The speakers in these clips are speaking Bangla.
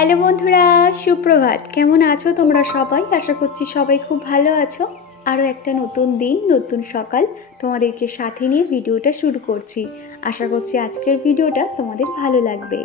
হ্যালো বন্ধুরা, সুপ্রভাত। কেমন আছো তোমরা সবাই? আশা করছি সবাই খুব ভালো আছো। আরও একটা নতুন দিন, নতুন সকাল তোমাদেরকে সাথে নিয়ে ভিডিওটা শুরু করছি। আশা করছি আজকের ভিডিওটা তোমাদের ভালো লাগবে।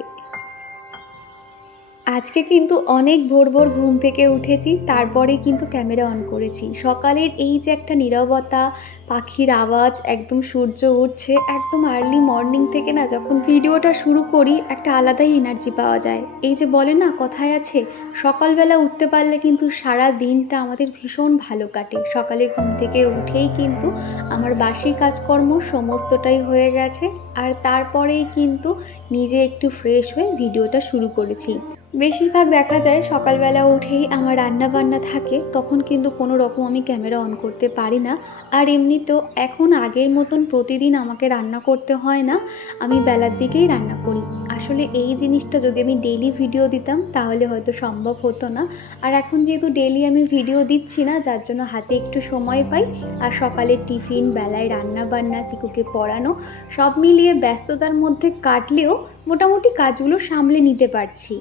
আজকে কিন্তু অনেক ভোর ভোর ঘুম থেকে উঠেছি, তারপরে কিন্তু ক্যামেরা অন করেছি। সকালের এই যে একটা নীরবতা, পাখির আওয়াজ, একদম সূর্য উঠছে, একদম আর্লি মর্নিং থেকে না যখন ভিডিওটা শুরু করি একটা আলাদাই এনার্জি পাওয়া যায়। এই যে বলে না, কথায় আছে সকালবেলা উঠতে পারলে কিন্তু সারা দিনটা আমাদের ভীষণ ভালো কাটে। সকালে ঘুম থেকে উঠেই কিন্তু আমার বাসি কাজকর্ম সমস্তটাই হয়ে গেছে, আর তারপরেই কিন্তু নিজে একটু ফ্রেশ হয়ে ভিডিওটা শুরু করেছি। বেশিরভাগ দেখা যায় সকালবেলা উঠেই আমার রান্না বান্না থাকে, তখন কিন্তু কোনো রকম আমি ক্যামেরা অন করতে পারি না। আর এমনিতেও এখন আগের মতন প্রতিদিন আমাকে রান্না করতে হয় না, আমি বেলার দিকেই রান্না করি। আসলে এই জিনিসটা যদি আমি ডেইলি ভিডিও দিতাম তাহলে হয়তো সম্ভব হতো না। আর এখন যেহেতু ডেইলি আমি ভিডিও দিচ্ছি না, যার জন্য হাতে একটু সময় পাই। আর সকালে টিফিন, বেলায় রান্না বান্না, চিকুকে পড়ানো, সব মিলিয়ে ব্যস্ততার মধ্যে কাটলেও মোটামুটি কাজগুলো সামলে নিতে পারছি।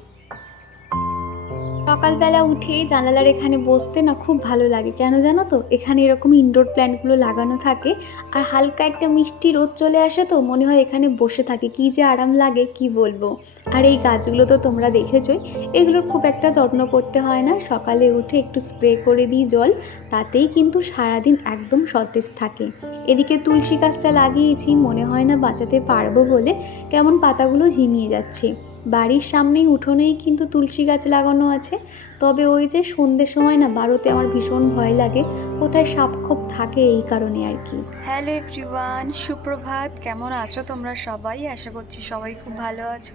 সকালবেলা উঠে জানালার এখানে বসতে না খুব ভালো লাগে। কেন জানো তো? এখানে এরকম ইনডোর প্ল্যান্টগুলো লাগানো থাকে, আর হালকা একটা মিষ্টি রোদ চলে আসে, তো মনে হয় এখানে বসে থাকে, কী যে আরাম লাগে কি বলবো। আর এই গাছগুলো তো তোমরা দেখেছোই, এগুলোর খুব একটা যত্ন করতে হয় না। সকালে উঠে একটু স্প্রে করে দিই জল, তাতেই কিন্তু সারাদিন একদম সতেজ থাকে। এদিকে তুলসী গাছটা লাগিয়েছি, মনে হয় না বাঁচাতে পারবো বলে, কেমন পাতাগুলো ঝিমিয়ে যাচ্ছে। বাড়ির সামনেই উঠোনেই কিন্তু তুলসী গাছ লাগানো আছে, তবে ওই যে সন্ধ্যের সময় না বাড়োতে আমার ভীষণ ভয় লাগে, কোথায় সাপখোপ থাকে, এই কারণে আর কি। হ্যালো এভরিওয়ান, সুপ্রভাত। কেমন আছো তোমরা সবাই? আশা করছি সবাই খুব ভালো আছো।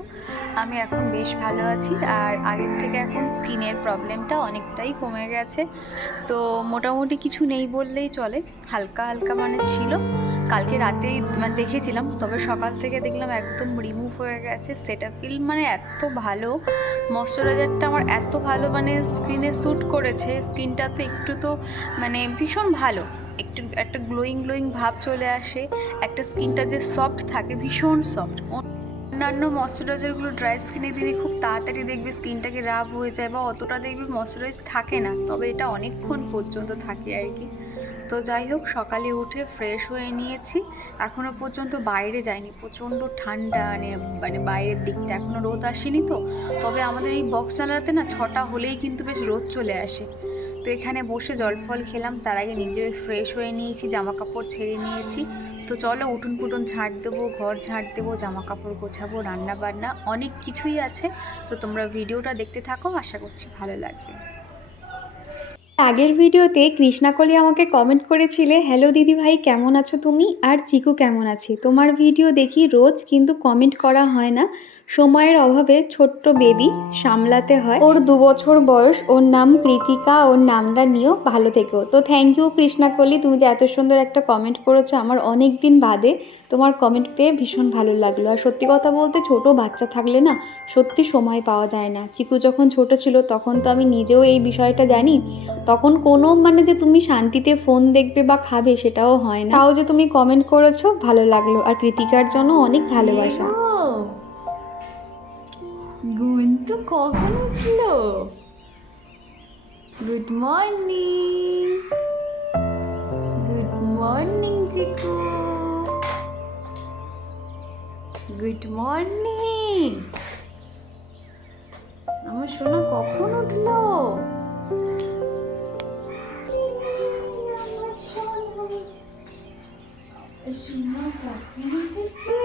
আমি এখন বেশ ভালো আছি, আর আগের থেকে এখন স্কিনের প্রবলেমটা অনেকটাই কমে গেছে। তো মোটামুটি কিছু নেই বললেই চলে, হালকা হালকা মানে ছিল। কালকে রাতেই মানে দেখেছিলাম, তবে সকাল থেকে দেখলাম একদম রিমুভ হয়ে গেছে। সেটাফিল মানে এত ভালো ময়শ্চারাইজারটা, আমার এত ভালো মানে স্কিনে স্যুট করেছে। স্কিনটা তো একটু তো মানে ভীষণ ভালো, একটু একটা গ্লোয়িং গ্লোয়িং ভাব চলে আসে। একটা স্কিনটা যে সফট থাকে, ভীষণ সফট। অন্যান্য ময়শ্চারাইজারগুলো ড্রাই স্কিনে দিলে খুব তাড়াতাড়ি দেখবে স্কিনটাকে রাব হয়ে যায়, বা অতটা দেখবে ময়শ্চারাইজ থাকে না, তবে এটা অনেকক্ষণ পর্যন্ত থাকে আর কি। তো যাই হোক, সকালে উঠে ফ্রেশ হয়ে নিয়েছি। এখনও পর্যন্ত বাইরে যাইনি, প্রচণ্ড ঠান্ডা, মানে বাইরের দিকটা এখনও রোদ আসেনি। তো তবে আমাদের এই বক্স জানালাতে না 6টা হলেই কিন্তু বেশ রোদ চলে আসে। তো এখানে বসে জল ফল খেলাম, তার আগে নিজে ফ্রেশ হয়ে নিয়েছি, জামা কাপড় ছেড়ে নিয়েছি। তো চলো উঠোন পুটুন ঝাঁট দেবো, ঘর ঝাঁট দেবো, জামা কাপড় গোছাবো, রান্না বান্না অনেক কিছুই আছে। তো তোমরা ভিডিওটা দেখতে থাকো, আশা করছি ভালো লাগবে। আগের ভিডিওতে কৃষ্ণাকলি আমাকে কমেন্ট করেছিলে, হ্যালো দিদি ভাই কেমন আছো তুমি, আর চিকু কেমন আছে। তোমার ভিডিও দেখি রোজ, কিন্তু কমেন্ট করা হয় না, সময়ের অভাবে ছোট্ট বেবি সামলাতে হয়। ওর 2 বছর বয়স, ওর নাম কৃতিকা, ওর নামটা নিয়েও ভালো থেকো। তো থ্যাংক ইউ কৃষ্ণাকলি, তুমি যে এত সুন্দর একটা কমেন্ট করেছো, আমার অনেক দিন বাদে তোমার কমেন্ট পেয়ে ভীষণ ভালো লাগলো। আর সত্যি কথা বলতে, ছোট বাচ্চা থাকলে না সত্যি সময় পাওয়া যায় না। চিকু যখন ছোট ছিল তখন তো আমি নিজেও এই বিষয়টা জানি, তখন কোনো মানে যে তুমি শান্তিতে ফোন দেখবে বা খাবে সেটাও হয় না। তাও যে তুমি কমেন্ট করেছো, ভালো লাগলো। আর কৃতিকার জন্য অনেক ভালোবাসা। গুন্তু কখন উঠলো? গুড মর্নিং, গুড মর্নিং চিকু, গুড মর্নিং। আমার সোনা কখন উঠলো? সোনা কখন উঠেছে?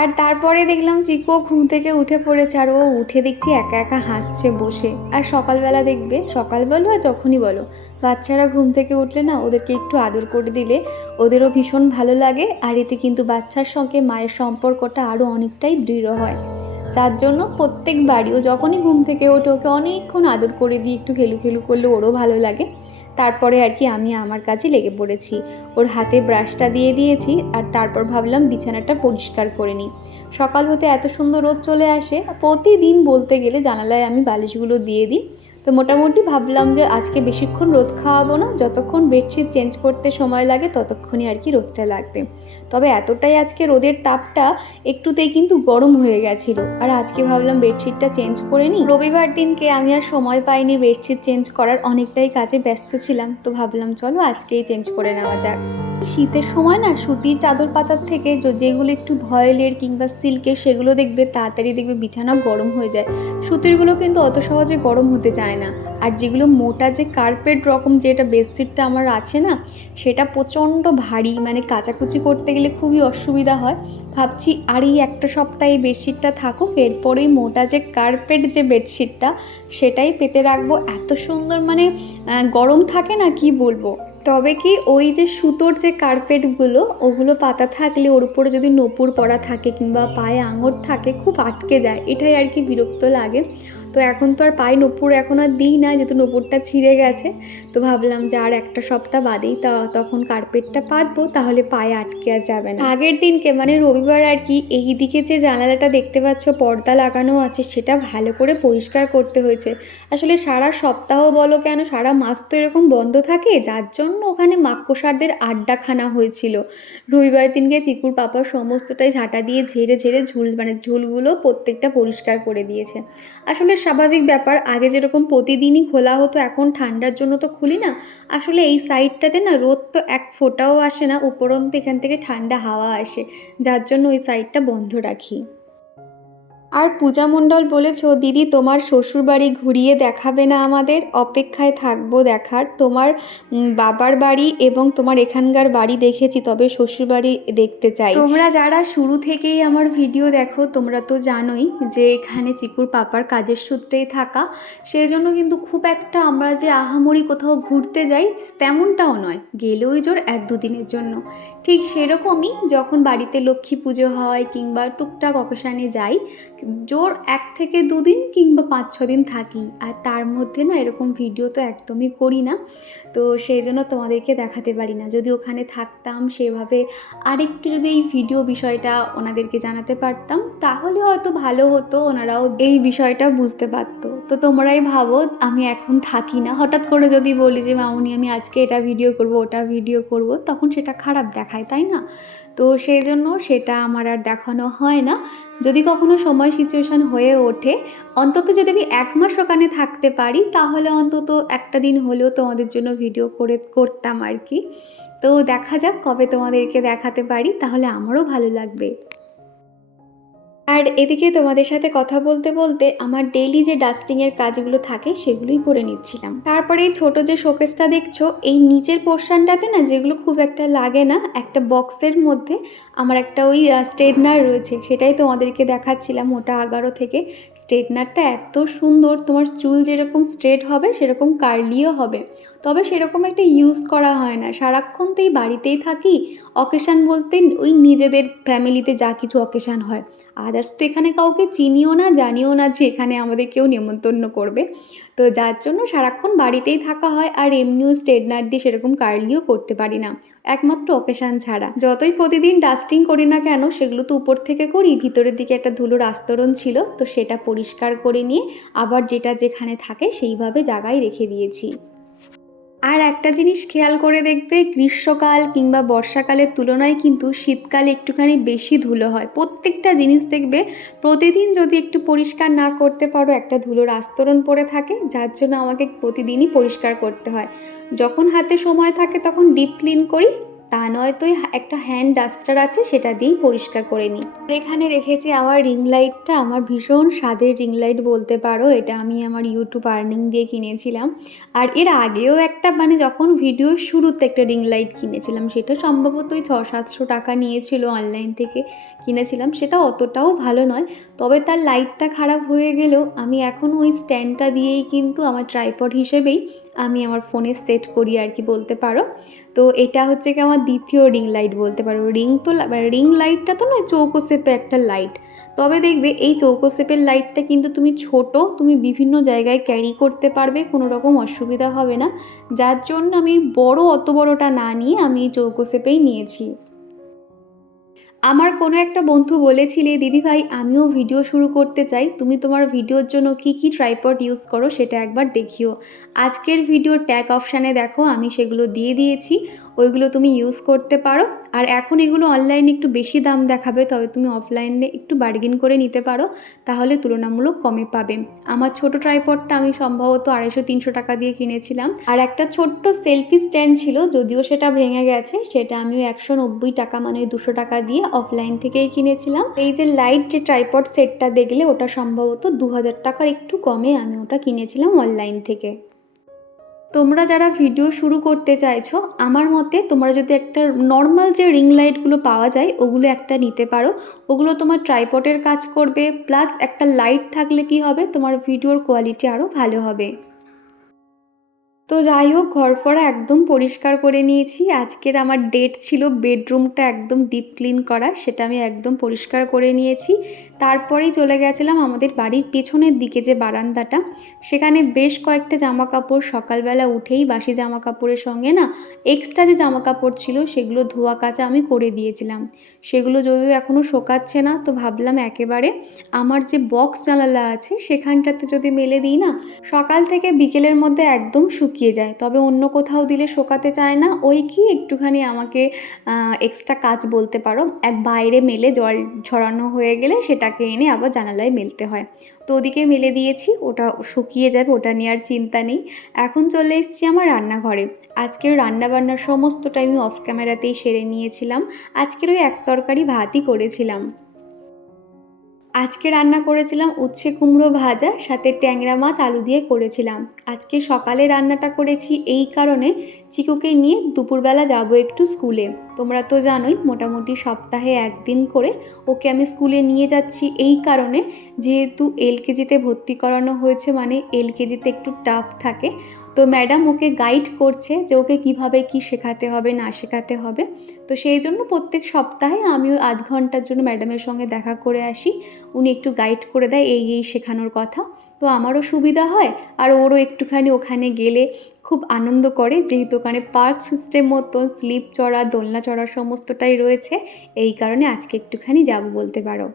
আর তারপরে দেখলাম চিকুও ঘুম থেকে উঠে পড়েছে, আর ও উঠে দেখছি একা একা হাসছে বসে। আর সকালবেলা দেখবে, সকালবেলা যখনই বলো, বাচ্চারা ঘুম থেকে উঠলে না ওদেরকে একটু আদর করে দিলে ওদেরও ভীষণ ভালো লাগে। আর এতে কিন্তু বাচ্চার সঙ্গে মায়ের সম্পর্কটা আরও অনেকটাই দৃঢ় হয়। যার জন্য প্রত্যেক বাড়িও যখনই ঘুম থেকে ওঠে ওকে অনেকক্ষণ আদর করে দিই, একটু খেলু খেলু করলে ওরও ভালো লাগে। তারপরে আর কি আমি আমার কাজে লেগে পড়েছি। ওর হাতে ব্রাশটা দিয়ে দিয়েছি আর তারপর ভাবলাম বিছানাটা পরিষ্কার করে নিই। সকাল হতে এত সুন্দর রোদ চলে আসে, প্রতিদিন বলতে গেলে জানালায় আমি বালিশগুলো দিয়ে দিই। তো মোটামুটি ভাবলাম যে আজকে বেশিক্ষণ রোদ খাওয়াবো না, যতক্ষণ বেডশিট চেঞ্জ করতে সময় লাগে ততক্ষণই আর কি রোদটা লাগবে। তবে এতটাই আজকে রোদের তাপটা একটুতেই কিন্তু গরম হয়ে গেছিলো। আর আজকে ভাবলাম বেডশিটটা চেঞ্জ করে নিই। রবিবার দিনকে আমি আর সময় পাইনি বেডশিট চেঞ্জ করার, অনেকটাই কাজে ব্যস্ত ছিলাম। তো ভাবলাম চলো আজকেই চেঞ্জ করে নেওয়া যাক। শীতের সময় না সুতির চাদর পাতার থেকে যেগুলো একটু ভয়েলের কিংবা সিল্কের সেগুলো দেখবে তাড়াতাড়ি দেখবে বিছানা গরম হয়ে যায়। সুতিরগুলো কিন্তু অত সহজে গরম হতে চায় না। আর যেগুলো মোটা যে কার্পেট রকম যেটা বেডশিটটা আমার আছে না, সেটা প্রচণ্ড ভারী, মানে কাচাকুচি করতে গেলে খুবই অসুবিধা হয়। ভাবছি আর এই একটা সপ্তাহে এই বেডশিটটা থাকুক, এরপরেই মোটা যে কার্পেট যে বেডশিটটা সেটাই পেতে রাখবো। এত সুন্দর মানে গরম থাকে না, কি বলবো। তবে কি ওই যে সুতোর যে কার্পেটগুলো ওগুলো পাতা থাকলে ওর উপরে যদি নূপুর পরা থাকে কিংবা পায়ে আঙট থাকে খুব আটকে যায়, এটাই আর কি বিরক্ত লাগে। তো এখন তো আর পায়ে নূপুর এখন আর দিই না, যেহেতু নূপুরটা ছিঁড়ে গেছে। তো ভাবলাম যে আর একটা সপ্তাহ বাদেই তখন কার্পেটটা পাতবো, তাহলে পায়ে আটকে আর যাবে না। আগের দিনকে মানে রবিবার আর কি এই দিকে যে জানালাটা দেখতে পাচ্ছ পর্দা লাগানো আছে সেটা ভালো করে পরিষ্কার করতে হয়েছে। আসলে সারা সপ্তাহ বলো কেন সারা মাস তো এরকম বন্ধ থাকে, যার জন্য ওখানে মাক্কসারদের আড্ডাখানা হয়েছিল। রবিবার দিনকে চিকুর পাপা সমস্তটাই ঝাঁটা দিয়ে ঝেড়ে ঝেড়ে ঝুলগুলো প্রত্যেকটা পরিষ্কার করে দিয়েছে। আসলে স্বাভাবিক ব্যাপার, আগে যেরকম প্রতিদিনই খোলা হতো এখন ঠান্ডার জন্য তো খুলি না। আসলে এই সাইডটাতে না রোদ তো এক ফোঁটাও আসে না, উপরন্তু এখান থেকে ঠান্ডা হাওয়া আসে, যার জন্য ওই সাইডটা বন্ধ রাখি। আর পূজা মণ্ডল বলেছ, দিদি তোমার শ্বশুরবাড়ি ঘুরিয়ে দেখাবে না আমাদের? অপেক্ষায় থাকবো দেখার। তোমার বাবার বাড়ি এবং তোমার এখানকার বাড়ি দেখেছি, তবে শ্বশুরবাড়ি দেখতে চাই। তোমরা যারা শুরু থেকেই আমার ভিডিও দেখো তোমরা তো জানোই যে এখানে চিকুর পাপার কাজের সূত্রেই থাকা, সেই জন্য কিন্তু খুব একটা আমরা যে আহামরি কোথাও ঘুরতে যাই তেমনটাও নয়, গেলেও জোর 1-2 দিনের জন্য। ঠিক সেরকমই যখন বাড়িতে লক্ষ্মী পুজো হয় কিংবা টুকটাক অকেশানে যাই, জোর 1 থেকে 2 দিন কিংবা 5-6 দিন থাকি। আর তার মধ্যে না এরকম ভিডিও তো একদমই করি না, তো সেই জন্য তোমাদেরকে দেখাতে পারি না। যদি ওখানে থাকতাম সেভাবে আরেকটু যদি এই ভিডিও বিষয়টা ওনাদেরকে জানাতে পারতাম তাহলে হয়তো ভালো হতো, ওনারাও এই বিষয়টা বুঝতে পারতো। তো তোমরাই ভাবো আমি এখন থাকি না, হঠাৎ করে যদি বলি যে মামুনি আমি আজকে এটা ভিডিও করব ওটা ভিডিও করব, তখন সেটা খারাপ দেখায়, তাই না? তো সেই জন্য সেটা আমার আর দেখানো হয় না। যদি কখনো সময় সিচুয়েশান হয়ে ওঠে, অন্তত যদি আমি 1 মাস ওখানে থাকতে পারি তাহলে অন্তত একটা দিন হলেও তোমাদের জন্য ভিডিও করতাম আর কি। তো দেখা যাক কবে তোমাদেরকে দেখাতে পারি, তাহলে আমারও ভালো লাগবে। আর এদিকে তোমাদের সাথে কথা বলতে বলতে আমার ডেইলি যে ডাস্টিংয়ের কাজগুলো থাকে সেগুলোই করে নিচ্ছিলাম। তারপরে এই ছোটো যে শোকেসটা দেখছো, এই নিচের পোর্শনটাতে না যেগুলো খুব একটা লাগে না, একটা বক্সের মধ্যে আমার একটা ওই স্ট্রেটনার রয়েছে, সেটাই তোমাদেরকে দেখাচ্ছিলাম। ওটা 11 থেকে স্ট্রেটনারটা এত সুন্দর, তোমার চুল যেরকম স্ট্রেট হবে সেরকম কার্লিও হবে। তবে সেরকম একটা ইউজ করা হয় না, সারাক্ষণ তো এই বাড়িতেই থাকি। অকেশান বলতে ওই নিজেদের ফ্যামিলিতে যা কিছু অকেশান হয়, আদার্স তো এখানে কাউকে চিনিও না জানিও না যে এখানে আমাদের কেউ নেমন্তন্ন করবে। তো যার জন্য সারাক্ষণ বাড়িতেই থাকা হয়, আর এমনিও স্ট্রেটনার দিয়ে সেরকম কার্লিও করতে পারি না, একমাত্র অকেশান ছাড়া। যতই প্রতিদিন ডাস্টিং করি না কেন সেগুলো তো উপর থেকে করি, ভিতরের দিকে একটা ধুলোর আস্তরণ ছিল, তো সেটা পরিষ্কার করে নিয়ে আবার যেটা যেখানে থাকে সেইভাবে জায়গায় রেখে দিয়েছি। আর একটা জিনিস খেয়াল করে দেখবে, গ্রীষ্মকাল কিংবা বর্ষাকালের তুলনায় কিন্তু শীতকালে একটুখানি বেশি ধুলো হয়। প্রত্যেকটা জিনিস দেখবে প্রতিদিন যদি একটু পরিষ্কার না করতে পারো একটা ধুলোর আস্তরণ পড়ে থাকে, যার জন্য আমাকে প্রতিদিনই পরিষ্কার করতে হয়। যখন হাতে সময় থাকে তখন ডিপ ক্লিন করি, তা নয়তো একটা হ্যান্ড ডাস্টার আছে সেটা দিয়েই পরিষ্কার করে নিই। এখানে রেখেছি আমার রিং লাইটটা, আমার ভীষণ স্বাদের রিং লাইট বলতে পারো, এটা আমি আমার ইউটিউব আর্নিং দিয়ে কিনেছিলাম। আর এর আগেও একটা মানে যখন ভিডিও শুরুতে একটা রিং লাইট কিনেছিলাম, সেটা সম্ভবত ওই 600-700 টাকা নিয়েছিল অনলাইন থেকে, কিনেছিলাম, সেটা অতটাও ভালো নয়, তবে তার লাইটটা খারাপ হয়ে গেলেও আমি এখনও ওই স্ট্যান্ডটা দিয়েই কিন্তু আমার ট্রাইপড হিসেবেই আমি আমার ফোনে সেট করি আর কি বলতে পারো। তো এটা হচ্ছে কি আমার দ্বিতীয় রিং লাইট বলতে পারো। রিং লাইটটা তো নয়, চৌকো শেপে একটা লাইট। তবে দেখবে এই চৌকো শেপের লাইটটা কিন্তু তুমি বিভিন্ন জায়গায় ক্যারি করতে পারবে, কোনো রকম অসুবিধা হবে না, যার জন্য আমি অত বড়টা না নিয়ে আমি এই চৌকো শেপেই নিয়েছি। আমার কোনো একটা বন্ধু বলেছিলে, দিদিভাই আমিও ভিডিও শুরু করতে চাই, তুমি তোমার ভিডিওর জন্য কি কি ট্রাইপড ইউজ করো সেটা একবার দেখিও। আজকের ভিডিওর ট্যাগ অপশানে দেখো আমি সেগুলো দিয়ে দিয়েছি, ওইগুলো তুমি ইউজ করতে পারো। আর এখন এগুলো অনলাইনে একটু বেশি দাম দেখাবে, তবে তুমি অফলাইনে একটু বার্গেন করে নিতে পারো, তাহলে তুলনামূলক কমে পাবে। আমার ছোট ট্রাইপডটা আমি সম্ভবত 250-300 টাকা দিয়ে কিনেছিলাম। আর একটা ছোট্ট সেলফি স্ট্যান্ড ছিল, যদিও সেটা ভেঙে গেছে, সেটা আমিও 190 টাকা মানে 200 টাকা দিয়ে অফলাইন থেকেই কিনেছিলাম। এই যে লাইট যে ট্রাইপড সেটটা দেখলে, ওটা সম্ভবত 2000 টাকার একটু কমে আমি ওটা কিনেছিলাম অনলাইন থেকে। তোমরা যারা ভিডিও শুরু করতে চাইছো, আমার মতে তোমরা যদি একটা নর্মাল যে রিং লাইটগুলো পাওয়া যায় ওগুলো একটা নিতে পারো। ওগুলো তোমার ট্রাইপডের কাজ করবে, প্লাস একটা লাইট থাকলে কি হবে, তোমার ভিডিওর কোয়ালিটি আরও ভালো হবে। তো যাই হোক, ঘরফরা একদম পরিষ্কার করে নিয়েছি। আজকের আমার ডেট ছিল বেডরুমটা একদম ডিপ ক্লিন করা, সেটা আমি একদম পরিষ্কার করে নিয়েছি। তারপরেই চলে গেছিলাম আমাদের বাড়ির পেছনের দিকে যে বারান্দাটা, সেখানে বেশ কয়েকটা জামা কাপড় সকালবেলা উঠেই বাসি জামা কাপড়ের সঙ্গে না এক্সট্রা যে জামা কাপড় ছিল সেগুলো ধোয়া কাচা আমি করে দিয়েছিলাম। সেগুলো যদিও এখনও শোকাচ্ছে না, তো ভাবলাম একেবারে আমার যে বক্স জানালা আছে সেখানটাতে যদি মেলে দিই না, সকাল থেকে বিকেলের মধ্যে একদম শুকিয়ে যায়। তবে অন্য কোথাও দিলে শোকাতে চায় না, ওই কি একটুখানি আমাকে এক্সট্রা কাজ বলতে পারো, বাইরে মেলে জল ঝরানো হয়ে গেলে সেটাকে এনে আবার জানালায় মেলতে হয়। তো ওদিকে মেলে দিয়েছি, ওটা শুকিয়ে যাবে, ওটা নিয়ে আর চিন্তা নেই। এখন চলে এসেছি আমার রান্নাঘরে। আজকের রান্নাবান্নার সমস্তটাই আমি অফ ক্যামেরাতেই সেরে নিয়েছিলাম। আজকের ওই এক তরকারি ভাতই করেছিলাম। আজকে রান্না করেছিলাম উচ্ছে কুমড়ো ভাজা, সাথে ট্যাংরা মাছ আলু দিয়ে করেছিলাম। আজকে সকালে রান্নাটা করেছি এই কারণে, চিকুকে নিয়ে দুপুরবেলা যাব একটু স্কুলে। তোমরা তো জানোই মোটামুটি সপ্তাহে একদিন করে ওকে আমি স্কুলে নিয়ে যাচ্ছি, এই কারণে যেহেতু এলকেজিতে ভর্তি করানো হয়েছে, মানে এলকেজিতে একটু টাফ থাকে। তো ম্যাডাম ওকে গাইড করছে যে ওকে কিভাবে কি শেখাতে হবে না শেখাতে হবে। তো সেই জন্য প্রত্যেক সপ্তাহে আমিও আধ ঘন্টার জন্য ম্যাডামের সঙ্গে দেখা করে আসি। উনি একটু গাইড করে দেয় এই শেখানোর কথা। তো আমারও সুবিধা হয়, আর ওরও একটুখানি ওখানে গেলে খুব আনন্দ করে, যেহেতু ওখানে পার্ক সিস্টেম মতো স্লিপ চড়া দোলনা চড়া সমস্তটাই রয়েছে। এই কারণে আজকে একটুখানি যাব বলতে পারো।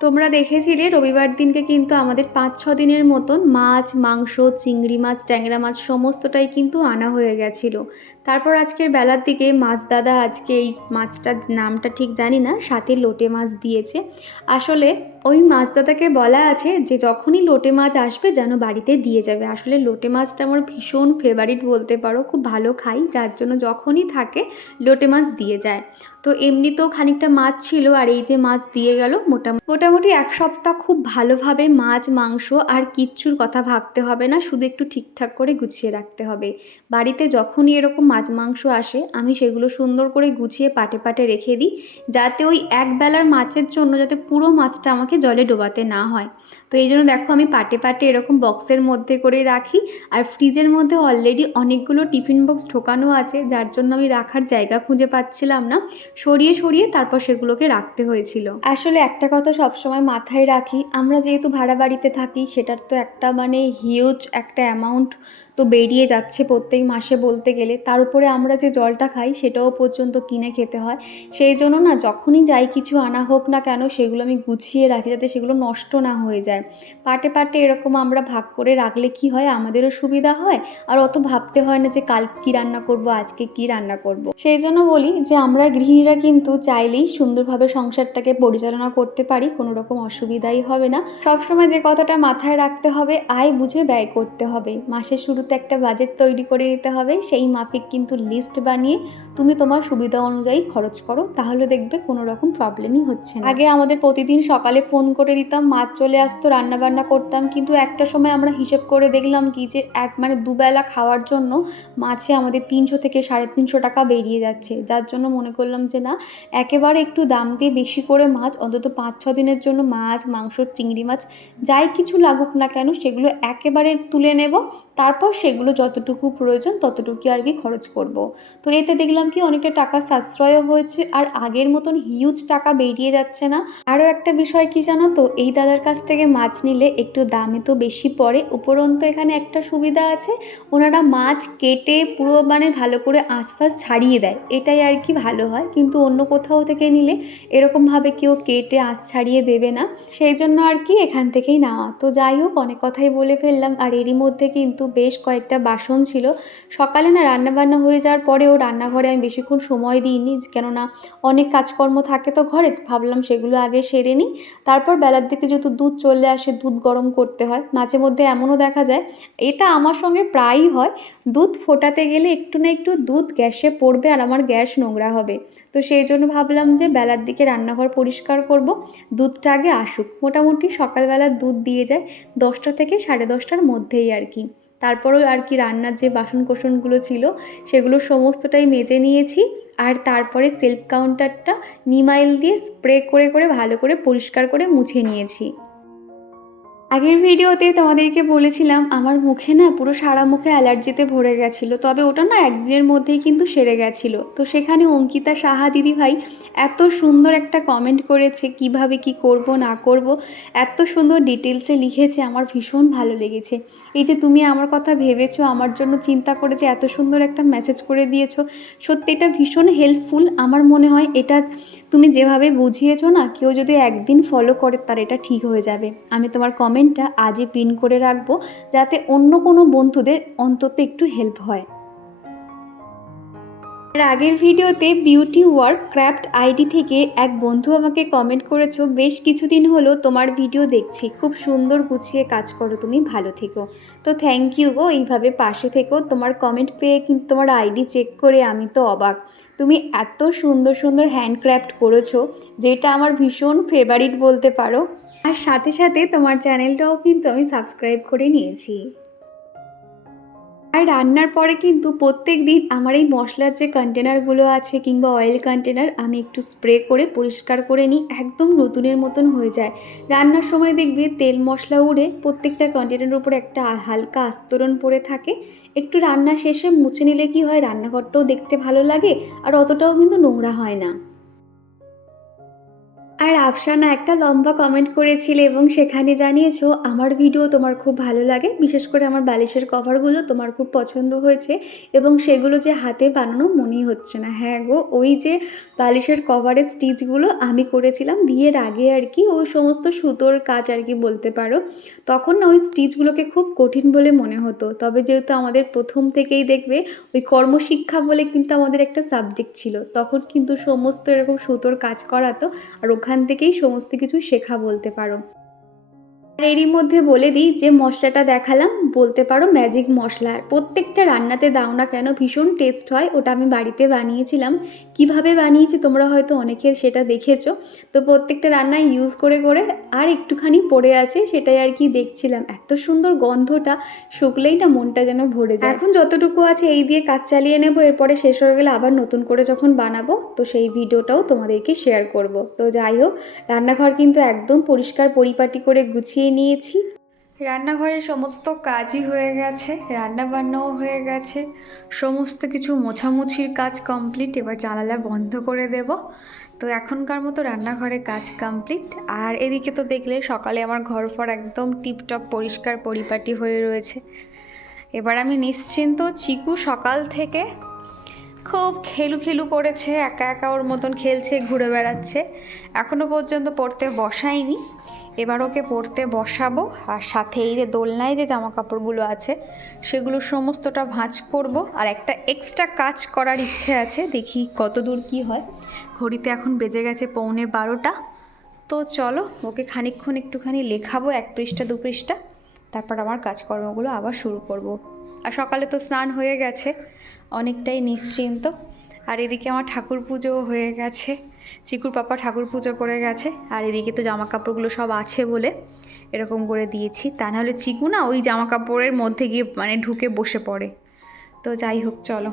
তোমরা দেখেছিলে রবিবার দিনকে কিন্তু আমাদের 5-6 দিনের মতন মাছ, মাংস, চিংড়ি মাছ, ট্যাংরা মাছ সমস্তটাই কিন্তু আনা হয়ে গেছিলো। তারপর আজকের বেলার দিকে মাছ দাদা আজকে এই মাছটার নামটা ঠিক জানি না, সাথে লোটে মাছ দিয়েছে। আসলে ওই মাছ দাদাকে বলা আছে যে যখনই লোটে মাছ আসবে যেন বাড়িতে দিয়ে যাবে। আসলে লোটে মাছটা আমার ভীষণ ফেভারিট বলতে পারো, খুব ভালো খাই, যার জন্য যখনই থাকে লোটে মাছ দিয়ে যায়। তো এমনিতেও খানিকটা মাছ ছিল, আর এই যে মাছ দিয়ে গেল, মোটামুটি এক সপ্তাহ খুব ভালোভাবে মাছ মাংস আর কিচ্ছুর কথা ভাবতে হবে না, শুধু একটু ঠিকঠাক করে গুছিয়ে রাখতে হবে। বাড়িতে যখনই এরকম মাছ মাংস আসে আমি সেগুলো সুন্দর করে গুছিয়ে পাটে পাটে রেখে দিই, যাতে ওই এক বেলার মাছের জন্য যাতে পুরো মাছটা আমাকে জলে ডোবাতে না হয়। তো এই জন্য দেখো আমি পাটে পাটে এরকম বক্সের মধ্যে করে রাখি। আর ফ্রিজের মধ্যে অলরেডি অনেকগুলো টিফিন বক্স ঢোকানো আছে, যার জন্য আমি রাখার জায়গা খুঁজে পাচ্ছিলাম না, সরিয়ে সরিয়ে তারপর সেগুলোকে রাখতে হয়েছিল। আসলে একটা কথা সবসময় মাথায় রাখি, আমরা যেহেতু ভাড়া বাড়িতে থাকি, সেটার তো একটা মানে হিউজ একটা অ্যামাউন্ট তো বেরিয়ে যাচ্ছে প্রত্যেক মাসে বলতে গেলে। তার উপরে আমরা যে জলটা খাই সেটাও পর্যন্ত কিনে খেতে হয়। সেই জন্য না যখনই যাই কিছু আনা হোক না কেন সেগুলো আমি গুছিয়ে রাখি, যাতে সেগুলো নষ্ট না হয়ে যায়। পাটে পাটে এরকম আমরা ভাগ করে রাখলে কি হয়, আমাদেরও সুবিধা হয়, আর অত ভাবতে হয় না যে কাল কী রান্না করব, আজকে কী রান্না করব। সেই জন্য বলি যে আমরা গৃহিণীরা কিন্তু চাইলেই সুন্দরভাবে সংসারটাকে পরিচালনা করতে পারি, কোনো রকম অসুবিধাই হবে না। সবসময় যে কথাটা মাথায় রাখতে হবে, আয় বুঝে ব্যয় করতে হবে। মাসের শুরু শুরুতে একটা বাজেট তৈরি করে নিতে হবে, সেই মাফিক কিন্তু লিস্ট বানিয়ে তুমি তোমার সুবিধা অনুযায়ী খরচ করো, তাহলে দেখবে কোনো রকম প্রবলেমই হচ্ছে না। আগে আমাদের প্রতিদিন সকালে ফোন করে দিতাম, মাছ চলে আসতো, রান্নাবান্না করতাম, কিন্তু একটা সময় আমরা হিসেব করে দেখলাম কি যে দুবেলা খাওয়ার জন্য মাছে আমাদের 300 থেকে 350 টাকা বেরিয়ে যাচ্ছে, যার জন্য মনে করলাম যে না, একেবারে একটু দাম দিয়ে বেশি করে মাছ অন্তত 5-6 দিনের জন্য মাছ, মাংস, চিংড়ি মাছ যাই কিছু লাগুক না কেন সেগুলো একেবারে তুলে নেব, তারপর সেগুলো যতটুকু প্রয়োজন ততটুকু আর কি খরচ করব। তো এতে দেখলাম কি অনেকটা টাকা সাশ্রয়ও হয়েছে, আর আগের মতন হিউজ টাকা বেরিয়ে যাচ্ছে না। আরও একটা বিষয় কি জানো তো, এই দাদার কাছ থেকে মাছ নিলে একটু দামে তো বেশি পড়ে, উপরন্তু এখানে একটা সুবিধা আছে, ওনারা মাছ কেটে পুরো ভালো করে আঁশফাঁস ছাড়িয়ে দেয়, এটাই আর কি ভালো হয়। কিন্তু অন্য কোথাও থেকে নিলে এরকমভাবে কেউ কেটে আঁশ ছাড়িয়ে দেবে না, সেই জন্য আর কি এখান থেকেই নেওয়া। তো যাই হোক, অনেক কথাই বলে ফেললাম। আর এরই মধ্যে কিন্তু বেশ কয়েকটা বাসন ছিল, সকালে না রান্নাবান্না হয়ে যাওয়ার পরেও রান্নাঘরে আমি বেশিক্ষণ সময় দিইনি, কেননা অনেক কাজকর্ম থাকে তো ঘরে, ভাবলাম সেগুলো আগে সেরে নিই, তারপর বেলার দিকে যেহেতু দুধ চলে আসে দুধ গরম করতে হয়। মাঝে মধ্যে এমনও দেখা যায়, এটা আমার সঙ্গে প্রায়ই হয়, দুধ ফোটাতে গেলে একটু না একটু দুধ গ্যাসে পড়বে আর আমার গ্যাস নোংরা হবে। তো সেই জন্য ভাবলাম যে বেলার দিকে রান্নাঘর পরিষ্কার করব, দুধটা আগে আসুক। মোটামুটি সকালবেলা দুধ দিয়ে যায় 10টা থেকে 10:30টার মধ্যেই আর কি। তারপরেও আর কি রান্নার যে বাসন কোসনগুলো ছিল সেগুলো সমস্তটাই মেজে নিয়েছি, আর তারপরে সেলফ কাউন্টারটা নিমাইল দিয়ে স্প্রে করে করে ভালো করে পরিষ্কার করে মুছে নিয়েছি। আগের ভিডিওতে তোমাদেরকে বলেছিলাম আমার মুখে না পুরো সারা মুখে অ্যালার্জিতে ভরে গেছিলো, তবে ওটা না একদিনের মধ্যেই কিন্তু সেরে গেছিলো। তো সেখানে অঙ্কিতা সাহা দিদিভাই এত সুন্দর একটা কমেন্ট করেছে, কিভাবে কি করব না করব এত সুন্দর ডিটেলসে লিখেছে, আমার ভীষণ ভালো লেগেছে। এই যে তুমি আমার কথা ভেবেছো, আমার জন্য চিন্তা করেছে, এত সুন্দর একটা মেসেজ করে দিয়েছো, সত্যি এটা ভীষণ হেল্পফুল। আমার মনে হয় এটা তুমি যেভাবে বুঝিয়েছো না, কেউ যদি একদিন ফলো করে তার এটা ঠিক হয়ে যাবে। আমি তোমার কমেন্টটা আজই পিন করে রাখবো, যাতে অন্য কোনো বন্ধুদের অন্তত একটু হেল্প হয়। আর আগের ভিডিওতে বিউটি ওয়ার্ক ক্রাফট আইডি থেকে এক বন্ধু আমাকে কমেন্ট করেছো, বেশ কিছুদিন হলো তোমার ভিডিও দেখছি, খুব সুন্দর গুছিয়ে কাজ করো তুমি, ভালো থেকো। তো থ্যাংক ইউ গো, এইভাবে পাশে থেকো। তোমার কমেন্ট পেয়ে কিন্তু তোমার আইডি চেক করে আমি তো অবাক, তুমি এত সুন্দর সুন্দর হ্যান্ডক্রাফট করেছো, যেটা আমার ভীষণ ফেভারিট বলতে পারো। আর সাথে সাথে তোমার চ্যানেলটাও কিন্তু আমি সাবস্ক্রাইব করে নিয়েছি। আর রান্নার পরে কিন্তু প্রত্যেক দিন আমার এই মশলার যে কন্টেনারগুলো আছে কিংবা অয়েল কন্টেনার আমি একটু স্প্রে করে পরিষ্কার করে নিই, একদম নতুনের মতন হয়ে যায়। রান্নার সময় দেখবে তেল মশলা উড়ে প্রত্যেকটা কন্টেনারের উপরে একটা হালকা আস্তরণ পড়ে থাকে, একটু রান্না শেষে মুছে নিলে কি হয়, রান্নাঘরটাও দেখতে ভালো লাগে আর অতটাও কিন্তু নোংরা হয় না। আর আফসানা একটা লম্বা কমেন্ট করেছিলে এবং সেখানে জানিয়েছো আমার ভিডিও তোমার খুব ভালো লাগে, বিশেষ করে আমার বালিশের কভারগুলো তোমার খুব পছন্দ হয়েছে এবং সেগুলো যে হাতে বানানো মনেই হচ্ছে না। হ্যাঁ গো, ওই যে বালিশের কভারের স্টিচগুলো আমি করেছিলাম বিয়ের আগে আর কি, ওই সমস্ত সুতোর কাজ আর কি বলতে পারো। তখন না ওই স্টিচগুলোকে খুব কঠিন বলে মনে হতো, তবে যেহেতু আমাদের প্রথম থেকেই দেখবে ওই কর্মশিক্ষা বলে কিন্তু আমাদের একটা সাবজেক্ট ছিল, তখন কিন্তু সমস্ত এরকম সুতোর কাজ করাতো, আর ওখান থেকেই সমস্ত কিছু শেখা বলতে পারো। আর এরই মধ্যে বলে দিই যে মশলাটা দেখালাম বলতে পারো ম্যাজিক মশলা, প্রত্যেকটা রান্নাতে দাও না কেন ভীষণ টেস্ট হয়। ওটা আমি বাড়িতে বানিয়েছিলাম, কিভাবে বানিয়েছি তোমরা হয়তো অনেকে সেটা দেখেছো। তো প্রত্যেকটা রান্নায় ইউজ করে করে আর একটুখানি পড়ে আছে, সেটাই আর কি দেখছিলাম, এত সুন্দর গন্ধটা শুকলেই না মনটা যেন ভরে যায়। এখন যতটুকু আছে এই দিয়ে কাজ চালিয়ে নেবো, এরপরে শেষ হয়ে গেলে আবার নতুন করে যখন বানাবো তো সেই ভিডিওটাও তোমাদেরকে শেয়ার করব। তো যাই হোক, রান্নাঘর কিন্তু একদম পরিষ্কার পরিপাটি করে গুছিয়ে নিয়েছি। রান্নাঘরের সমস্ত কাজই হয়ে গেছে, রান্নাবান্নাও হয়ে গেছে, সমস্ত কিছু মোছামুছির কাজ কমপ্লিট। এবার জানালা বন্ধ করে দেব। তো এখনকার মতো রান্নাঘরে কাজ কমপ্লিট। আর এদিকে তো দেখলে সকালে আমার ঘর ফর একদম টিপটপ পরিষ্কার পরিপাটি হয়ে রয়েছে। এবার আমি নিশ্চিন্ত। চিকু সকাল থেকে খুব খেলু খেলু করেছে, একা একা ওর মতন খেলছে, ঘুরে বেড়াচ্ছে, এখনও পর্যন্ত পড়তে বসাইনি। এবার ওকে পড়তে বসাবো, আর সাথে এই যে দোলনায় যে জামা কাপড়গুলো আছে সেগুলো সমস্তটা ভাঁজ করব। আর একটা এক্সট্রা কাজ করার ইচ্ছে আছে, দেখি কত দূর কী হয়। ঘড়িতে এখন বেজে গেছে 11:15। তো চলো ওকে খানিকক্ষণ একটুখানি লেখাবো, 1 পৃষ্ঠা 2 পৃষ্ঠা, তারপর আমার কাজকর্মগুলো আবার শুরু করব। আর সকালে তো স্নান হয়ে গেছে, অনেকটাই নিশ্চিন্ত। আর এদিকে আমার ঠাকুর পুজোও হয়ে গেছে, চিকুর পাপা ঠাকুর পুজো করে গেছে। আর এদিকে তো জামা কাপড়গুলো সব আছে বলে এরকম করে দিয়েছি, তা নাহলে চিকু না ওই জামা কাপড়ের মধ্যে গিয়ে মানে ঢুকে বসে পড়ে। তো যাই হোক চলো।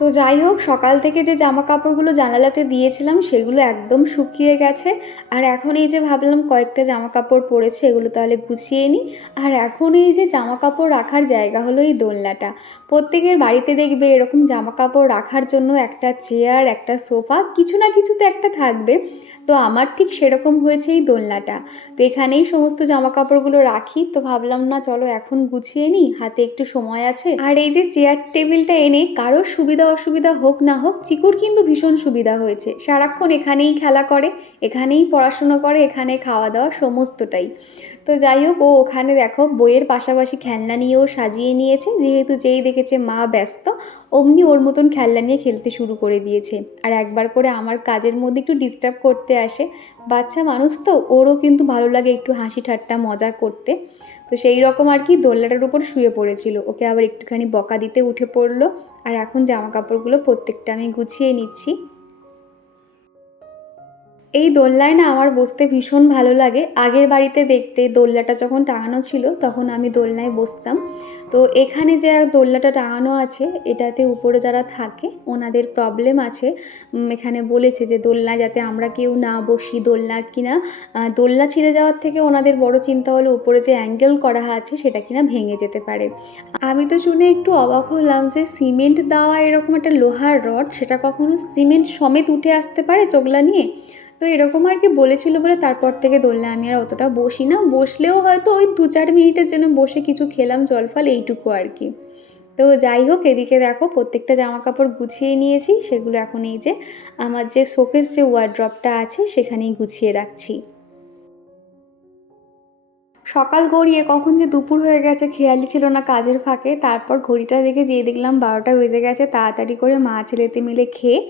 তো যাই হোক, সকাল থেকে যে জামা কাপড়গুলো জানালাতে দিয়েছিলাম সেগুলো একদম শুকিয়ে গেছে। আর এখন এই যে ভাবলাম কয়েকটা জামা কাপড় পরেছে এগুলো তাহলে গুছিয়ে নিই। আর এখন এই যে জামা কাপড় রাখার জায়গা হলো এই দোলনাটা। প্রত্যেকের বাড়িতে দেখবে এরকম জামা কাপড় রাখার জন্য একটা চেয়ার, একটা সোফা, কিছু না কিছু তো একটা থাকবে। তো আমার ঠিক সেরকম হয়েছে এই দোলনাটা। তো এখানেই সমস্ত জামা কাপড়গুলো রাখি। তো ভাবলাম না চলো এখন গুছিয়ে নিই, হাতে একটু সময় আছে। আর এই যে চেয়ার টেবিলটা এনে কারোর সুবিধা অসুবিধা হোক না হোক, চিকুর কিন্তু ভীষণ সুবিধা হয়েছে। সারাক্ষণ এখানেই খেলা করে, এখানেই পড়াশোনা করে, এখানে খাওয়া দাওয়া সমস্তটাই। তো যাই হোক, ও ওখানে দেখো বইয়ের পাশাপাশি খেলনা নিয়েও সাজিয়ে নিয়েছে, যেহেতু যেই দেখেছে মা ব্যস্ত অমনি ওর মতন খেলনা নিয়ে খেলতে শুরু করে দিয়েছে। আর একবার করে আমার কাজের মধ্যে একটু ডিস্টার্ব করতে আসে, বাচ্চা মানুষ তো, ওরও কিন্তু ভালো লাগে একটু হাসি ঠাট্টা মজা করতে। তো সেই রকম আর কি দোলনাটার উপর শুয়ে পড়েছিল, ওকে আবার একটুখানি বকা দিতে উঠে পড়লো। আর এখন জামা কাপড়গুলো প্রত্যেকটা আমি গুছিয়ে নিচ্ছি। এই দোলনায় না আমার বসতে ভীষণ ভালো লাগে। আগের বাড়িতে দেখতে দোলনাটা যখন টাঙানো ছিল তখন আমি দোলনায় বসতাম। তো এখানে যে দোলনাটা টাঙানো আছে এটাতে উপরে যারা থাকে ওনাদের প্রবলেম আছে। এখানে বলেছে যে দোলনায় যাতে আমরা কেউ না বসি, দোলনা কিনা দোলনা ছিঁড়ে যাওয়ার থেকে ওনাদের বড় চিন্তা হলো উপরে যে অ্যাঙ্গেল করা আছে সেটা কিনা ভেঙে যেতে পারে। আমি তো শুনে একটু অবাক হলাম যে সিমেন্ট দেওয়া এরকম একটা লোহার রড, সেটা কখনো সিমেন্ট সমেত উঠে আসতে পারে চোগলা নিয়ে। তো এরকম আর কি বলেছিল বলে তারপর থেকে দোলনায় আমি আর অতটা বসি না, বসলেও হয়তো ওই 2-4 মিনিটের জন্য বসে কিছু খেলাম জলফল, এইটুকু আর কি। তো যাই হোক, এদিকে দেখো প্রত্যেকটা জামা কাপড় গুছিয়ে নিয়েছি, সেগুলো এখন এই যে আমার যে শোকেস যে ওয়ার্ড্রপটা আছে সেখানেই গুছিয়ে রাখছি। সকাল গড়িয়ে কখন যে দুপুর হয়ে গেছে খেয়ালই ছিল না কাজের ফাঁকে। তারপর ঘড়িটা দেখে যেয়ে দেখলাম 12টা বেজে গেছে। তাড়াতাড়ি করে মা ছেলেতে মিলে খেয়ে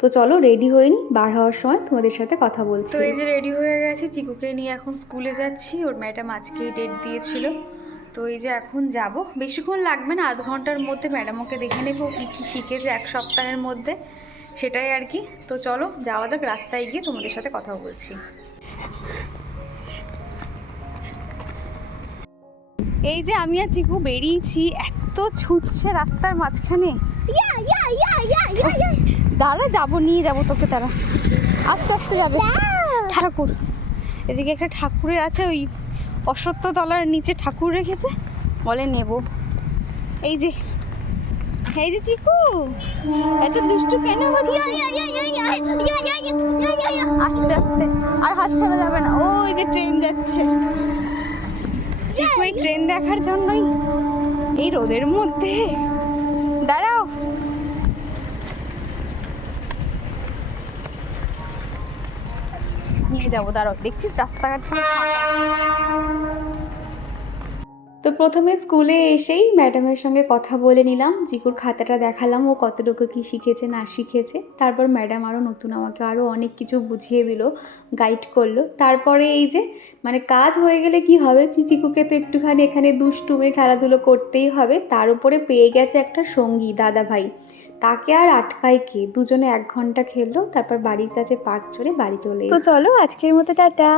তো চলো রেডি হয়ে নিই, বার হওয়ার সময় তোমাদের সাথে কথা বলছি। তো এই যে রেডি হয়ে গেছি, চিকুকে নিয়ে এখন স্কুলে যাচ্ছি। ওর ম্যাডাম আজকেই ডেট দিয়েছিল। তো এই যে এখন যাব, বেশিক্ষণ লাগবে না, আধ ঘন্টার মধ্যে ম্যাডাম ওকে দেখে নেবো কী কী শিখেছে 1 সপ্তাহের মধ্যে, সেটাই আর কি। তো চলো যাওয়া যাক, রাস্তায় গিয়ে তোমাদের সাথে কথা বলছি। এই যে আমি আর চিকু বেরিয়েছি, এত ছুটছে রাস্তার মাঝখানে। দাঁড়া, যাবো, নিয়ে যাবো তোকে, তারা আস্তে আস্তে যাবে। ঠাকুর, এদিকে একটা ঠাকুরের আছে, ওই অশ্বত্থ তলার নিচে ঠাকুর রেখেছে, বলে নেব। এই যে এই যে চিকু, এত দুষ্টু কেন হচ্ছে? আস্তে আস্তে, আর হাত ছাড়া যাবে না। ওই যে ট্রেন যাচ্ছে, চিকু এই ট্রেন দেখার জন্যই এই রোদের মধ্যে। দাঁড়াও, নিয়ে যাবো, দাঁড়াও, দেখছিস রাস্তাঘাট থেকে তো প্রথমে স্কুলে এসেই ম্যাডামের সঙ্গে কথা বলে নিলাম, জিকুর খাতাটা দেখালাম ও কতটুকু কী শিখেছে না শিখেছে। তারপর ম্যাডাম আরও নতুন আমাকে আরও অনেক কিছু বুঝিয়ে দিল, গাইড করলো। তারপরে এই যে মানে কাজ হয়ে গেলে কি হবে, চিকুকে তো একটুখানি এখানে দুষ্টুমে খেলাধুলো করতেই হবে। তার উপরে পেয়ে গেছে একটা সঙ্গী, দাদা ভাই, তাকে আর আটকায় কে, দুজনে 1 ঘন্টা খেললো, তারপর বাড়ির কাছে পার্ক চড়ে বাড়ি চলে এসেছে। তো চলো আজকের মতো টাটা।